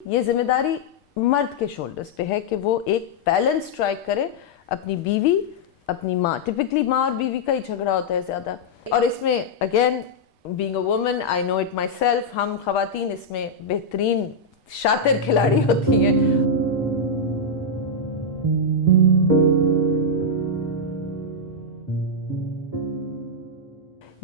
ये जिम्मेदारी मर्द के शोल्डर्स पे है कि वो एक बैलेंस स्ट्राइक करे, अपनी बीवी, अपनी माँ, टिपिकली माँ और बीवी का ही झगड़ा होता है ज़्यादा। और इसमें again being a woman I know it my self, हम खवातीन इसमें बेहतरीन शातिर खिलाड़ी होती हैं।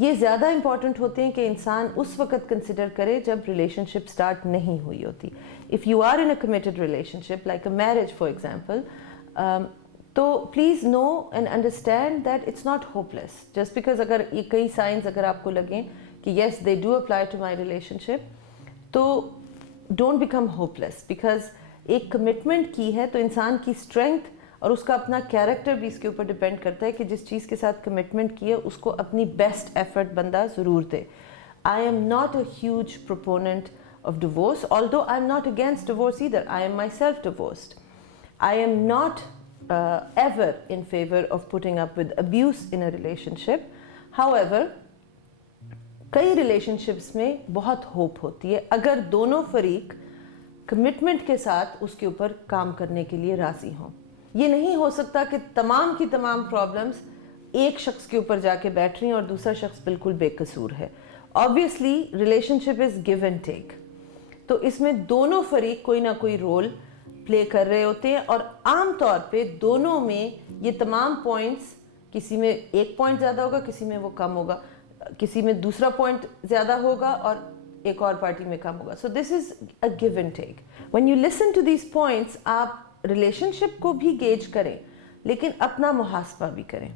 ये ज़्यादा इम्पॉर्टेंट होते हैं कि इंसान उस वक्त कंसिडर करे जब रिलेशनशिप स्टार्ट नहीं हुई होती। If you are in a committed relationship like a marriage for example, तो please know and understand that it's not hopeless. Just because अगर ये कई साइंस अगर आपको लगें कि yes they do apply to my relationship, तो डोंट बिकम होपलेस, बिकॉज एक कमिटमेंट की है तो इंसान की स्ट्रेंथ और उसका अपना कैरेक्टर भी इसके ऊपर डिपेंड करता है कि जिस चीज़ के साथ कमिटमेंट की है उसको अपनी बेस्ट एफर्ट बंदा ज़रूर दे। I am not a huge proponent of divorce, although I am not against divorce either, I am myself divorced. I am not ever in favor of putting up with abuse in a relationship. However, कई relationships में बहुत hope होती है अगर दोनों फरीक commitment के साथ उसके ऊपर काम करने के लिए राजी हों। ये नहीं हो सकता कि तमाम की तमाम प्रॉब्लम्स एक शख्स के ऊपर जाके बैठ रही हैं और दूसरा शख्स बिल्कुल बेकसूर है। Obviously, relationship is give and take. तो इसमें दोनों फरीक कोई ना कोई रोल प्ले कर रहे होते हैं और आम तौर पे दोनों में ये तमाम पॉइंट्स, किसी में एक पॉइंट ज़्यादा होगा, किसी में वो कम होगा, किसी में दूसरा पॉइंट ज़्यादा होगा और एक और पार्टी में कम होगा। So this is a give and take. When you listen to these points, आप रिलेशनशिप को भी गेज करें लेकिन अपना मुहासबा भी करें।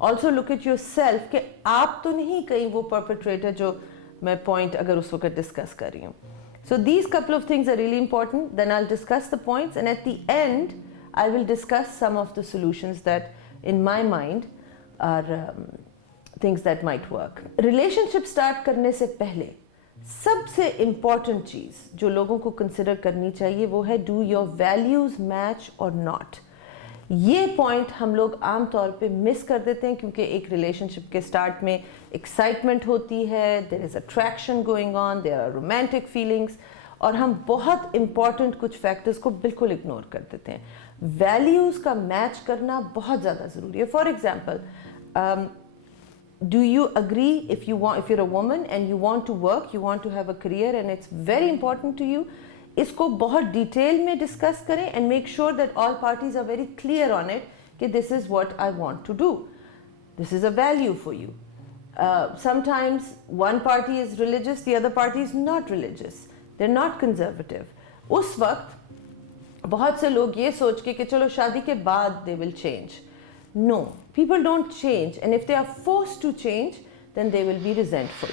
Also look at yourself कि आप तो नहीं कहीं वो परपेट्रेटर जो मैं पॉइंट अगर उस वक्त डिस्कस कर रही हूँ। So these couple of things are really important. Then I'll discuss the points, and at the end, I will discuss some of the solutions that, in my mind, are things that might work. Relationship start करने से पहले सबसे important चीज़ जो लोगों को consider करनी चाहिए वो है do your values match or not. ये पॉइंट हम लोग आम तौर पे मिस कर देते हैं क्योंकि एक रिलेशनशिप के स्टार्ट में एक्साइटमेंट होती है, there is attraction going on, there are romantic feelings, और हम बहुत इंपॉर्टेंट कुछ फैक्टर्स को बिल्कुल इग्नोर कर देते हैं। वैल्यूज़ का मैच करना बहुत ज़्यादा ज़रूरी है। For example, do you agree if you're a woman and you want to work, you want to have a career and it's very important to you, इसको बहुत डिटेल में डिस्कस करें and make sure that all parties are very clear on it कि this is what I want to do, this is a value for you. Sometimes one party is religious, the other party is not religious, they are not conservative. उस वक्त बहुत से लोग ये सोच के कि चलो शादी के बाद they will change. No, people don't change, and if they are forced to change then they will be resentful,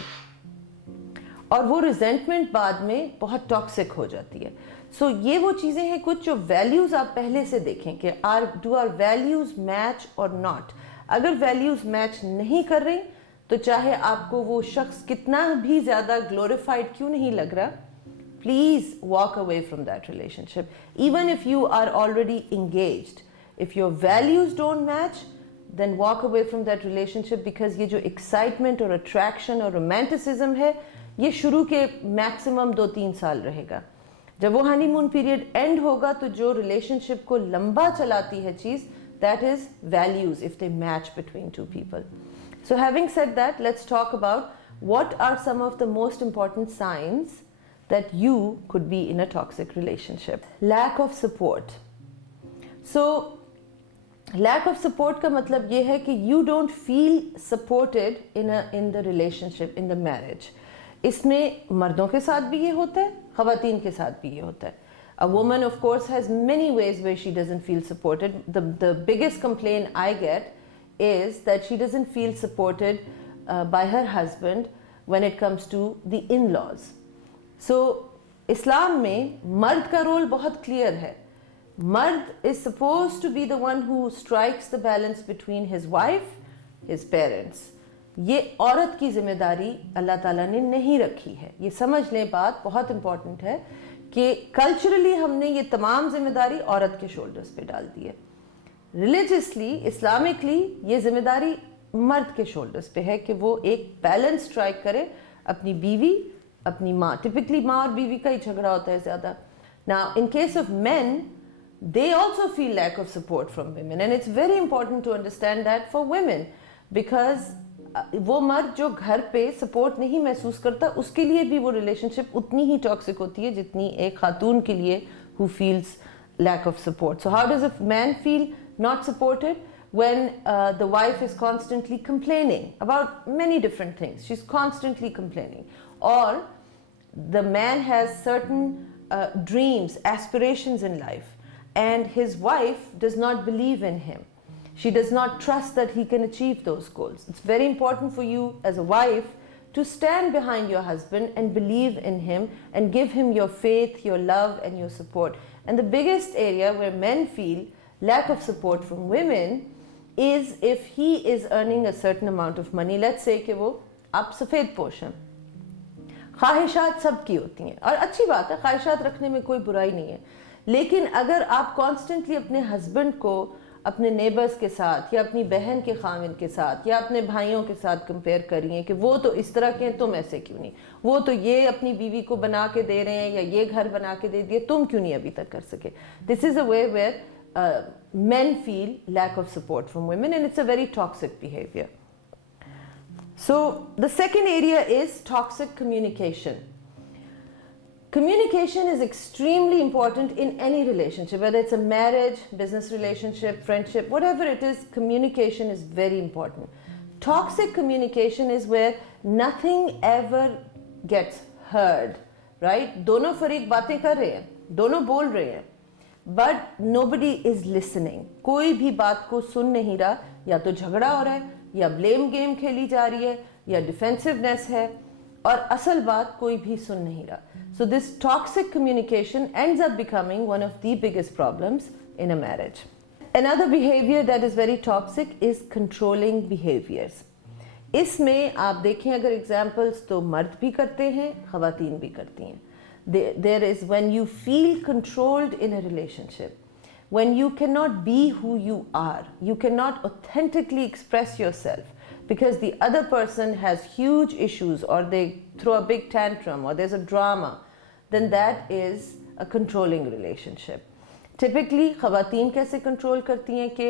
और वो रिजेंटमेंट बाद में बहुत टॉक्सिक हो जाती है। सो ये वो चीज़ें हैं कुछ जो वैल्यूज़ आप पहले से देखें कि डू आर वैल्यूज़ मैच और नॉट। अगर वैल्यूज़ मैच नहीं कर रही तो चाहे आपको वो शख्स कितना भी ज़्यादा ग्लोरीफाइड क्यों नहीं लग रहा, please walk away from that relationship even if you are already engaged. If your values don't match then walk away from that relationship, because ये जो एक्साइटमेंट और अट्रैक्शन और रोमांटिसिज्म है ये शुरू के मैक्सिमम 2-3 साल रहेगा। जब वो हनीमून पीरियड एंड होगा तो जो रिलेशनशिप को लंबा चलाती है चीज़, that is values if they match between two people. So having said that, let's talk about what are some of the most important signs that you could be in a toxic relationship. Lack of support. So lack of support का मतलब ये है कि you don't feel supported in the relationship, in the marriage. इसमें मर्दों के साथ भी ये होता है, ख़वातीन के साथ भी ये होता है। A woman of course has many ways where she doesn't feel supported. The biggest complaint I get is that she doesn't feel supported by her husband when it comes to the in-laws. So इस्लाम में मर्द का role बहुत clear है। मर्द is supposed to be the one who strikes the balance between his wife, his parents. ये औरत की जिम्मेदारी अल्लाह ताला ने नहीं रखी है। ये समझ लें, बात बहुत इंपॉर्टेंट है कि कल्चरली हमने ये तमाम जिम्मेदारी औरत के शोल्डर्स पे डाल दी है। रिलीजियसली, इस्लामिकली ये जिम्मेदारी मर्द के शोल्डर्स पे है कि वो एक बैलेंस स्ट्राइक करे, अपनी बीवी, अपनी माँ, टिपिकली माँ और बीवी का ही झगड़ा होता है ज़्यादा, Now, in case of men, they also feel lack of support from women, and it's very important to understand that for women, because वो मर्द जो घर पे सपोर्ट नहीं महसूस करता, उसके लिए भी वो रिलेशनशिप उतनी ही टॉक्सिक होती है जितनी एक खातून के लिए who feels lack of support. So how does a man feel not supported? When the wife is constantly complaining about many different things. She's constantly complaining. Or the man has certain dreams, aspirations in life, and his wife does not believe in him. She does not trust that he can achieve those goals. It's very important for you as a wife to stand behind your husband and believe in him and give him your faith, your love, and your support. And the biggest area where men feel lack of support from women is if he is earning a certain amount of money. Let's say कि वो आप सफ़ेद पोश हैं, ख्वाहिशात सबकी होती हैं और अच्छी बात है, ख्वाहिशात रखने में कोई बुराई नहीं है, लेकिन अगर आप कॉन्स्टेंटली अपने हस्बैंड को अपने नेबर्स के साथ या अपनी बहन के खाविन के साथ या अपने भाइयों के साथ कंपेयर करिए कि वो तो इस तरह के हैं, तुम ऐसे क्यों नहीं, वो तो ये अपनी बीवी को बना के दे रहे हैं या ये घर बना के दे दिए, तुम क्यों नहीं अभी तक कर सके. This is a way where men feel lack of support from women, and it's a very toxic behavior. So the second area is toxic communication. Communication is extremely important in any relationship, whether it's a marriage, business relationship, friendship, whatever it is, communication is very important. Toxic communication is where nothing ever gets heard, right? दोनों फरीक बातें कर रहे हैं, दोनों बोल रहे हैं, but nobody is listening. कोई भी बात को सुन नहीं रहा, या तो झगड़ा हो रहा है, या ब्लेम गेम खेली जा रही है, या डिफेंसिवनेस है, और असल बात कोई भी सुन नहीं रहा. So this toxic communication ends up becoming one of the biggest problems in a marriage. Another behavior that is very toxic is controlling behaviors. इसमें आप देखें अगर examples तो मर्द भी करते हैं, ख़वातीन भी करती हैं. There is when you feel controlled in a relationship, when you cannot be who you are, you cannot authentically express yourself because the other person has huge issues or they throw a big tantrum or there's a drama, then that is a controlling relationship. Typically ख़वातीन कैसे control करती हैं कि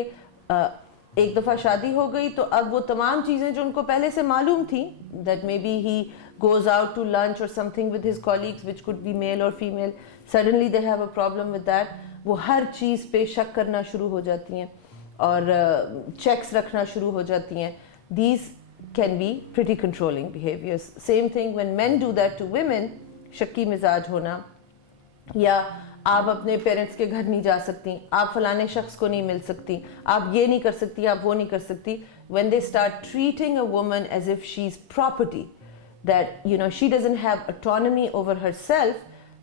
एक दफ़ा शादी हो गई तो अब वो तमाम चीज़ें जो उनको पहले से मालूम थी, that maybe he goes out to lunch or something with his colleagues which could be male or female, suddenly they have a problem with that, वो हर चीज़ पे शक करना शुरू हो जाती हैं और checks रखना शुरू हो जाती हैं. These can be pretty controlling behaviors. Same thing when men do that to women, शक्की मिजाज होना, या आप अपने पेरेंट्स के घर नहीं जा सकती, आप फलाने शख्स को नहीं मिल सकती, आप ये नहीं कर सकती, आप वो नहीं कर सकती. When they start treating a woman as if she's property, that she doesn't have autonomy over herself,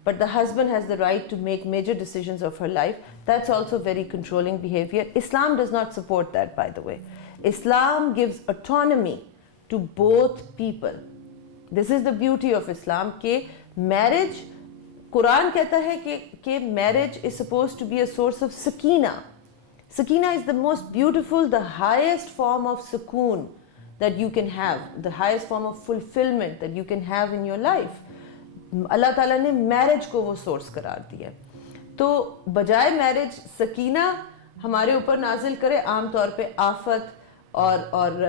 but the husband has the right to make major decisions of her life, that's also very controlling behavior. Islam does not support that, by the way. Islam gives autonomy to both people. This is the beauty of Islam, कि marriage, Quran कहता है कि marriage is supposed to be a source of sakina. Sakina is the most beautiful, the highest form of sukoon that you can have, the highest form of fulfillment that you can have in your life. Allah Ta'ala ने marriage को वो source करार दिया. तो बजाय marriage sakina हमारे ऊपर नाजिल करे, आम तौर पे आफत और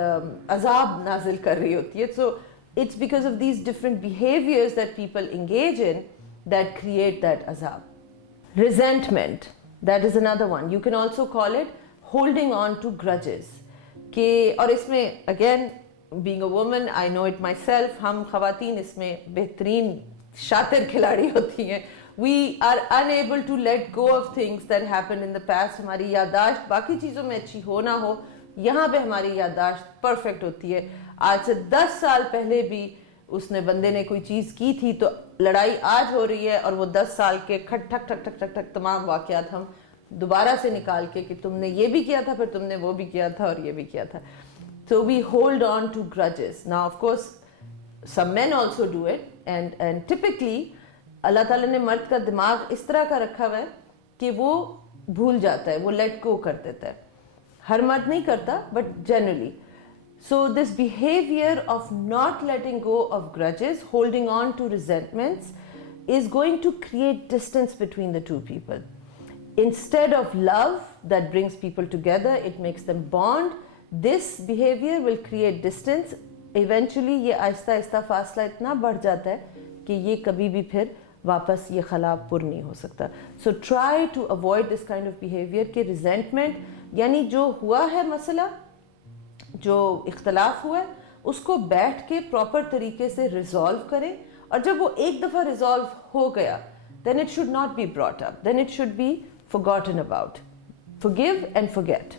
अजाब नाजिल कर रही होती है. So it's because of these different behaviors that people engage in that create that azab. Resentment, that is another one. You can also call it holding on to grudges. कि और इसमें again, being a woman, I know it myself, हम ख़वातीन इसमें बेहतरीन शातिर खिलाड़ी होती हैं. We are unable to let go of things that happened in the past. हमारी यादाश्त बाकी चीज़ों में अच्छी हो ना हो, यहाँ पे हमारी यादाश्त परफेक्ट होती है. आज से 10 साल पहले भी उसने बंदे ने कोई चीज़ की थी तो लड़ाई आज हो रही है और वो 10 साल के खट ठक ठक ठक ठक ठक तमाम वाक़यात हम दोबारा से निकाल के कि तुमने ये भी किया था, फिर तुमने वो भी किया था और ये भी किया था. So we hold on to grudges. Now of course some men also do it, and typically अल्लाह ताला ने मर्द का दिमाग इस तरह का रखा हुआ है कि वो भूल जाता है, वो लेट गो कर देता है. हर मर्द नहीं करता, but generally. So this behavior of not letting go of grudges, holding on to resentments, is going to create distance between the two people. Instead of love that brings people together, it makes them bond. This behavior will create distance. Eventually ये आहिस्ता आहिस्ता फासला इतना बढ़ जाता है कि ये कभी भी फिर वापस ये खला पुर नहीं हो सकता. So try to avoid this kind of behavior कि resentment यानी जो हुआ है मसला, जो इख्तलाफ हुआ है, उसको बैठ के प्रॉपर तरीके से रिजॉल्व करें. और जब वो एक दफ़ा रिजॉल्व हो गया, then it should not be brought up, then it should be forgotten about. Forgive and forget.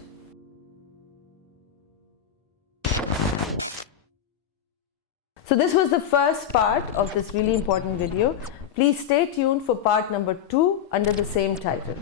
So this was the first part of this really important video. Please stay tuned for part number 2 under the same title.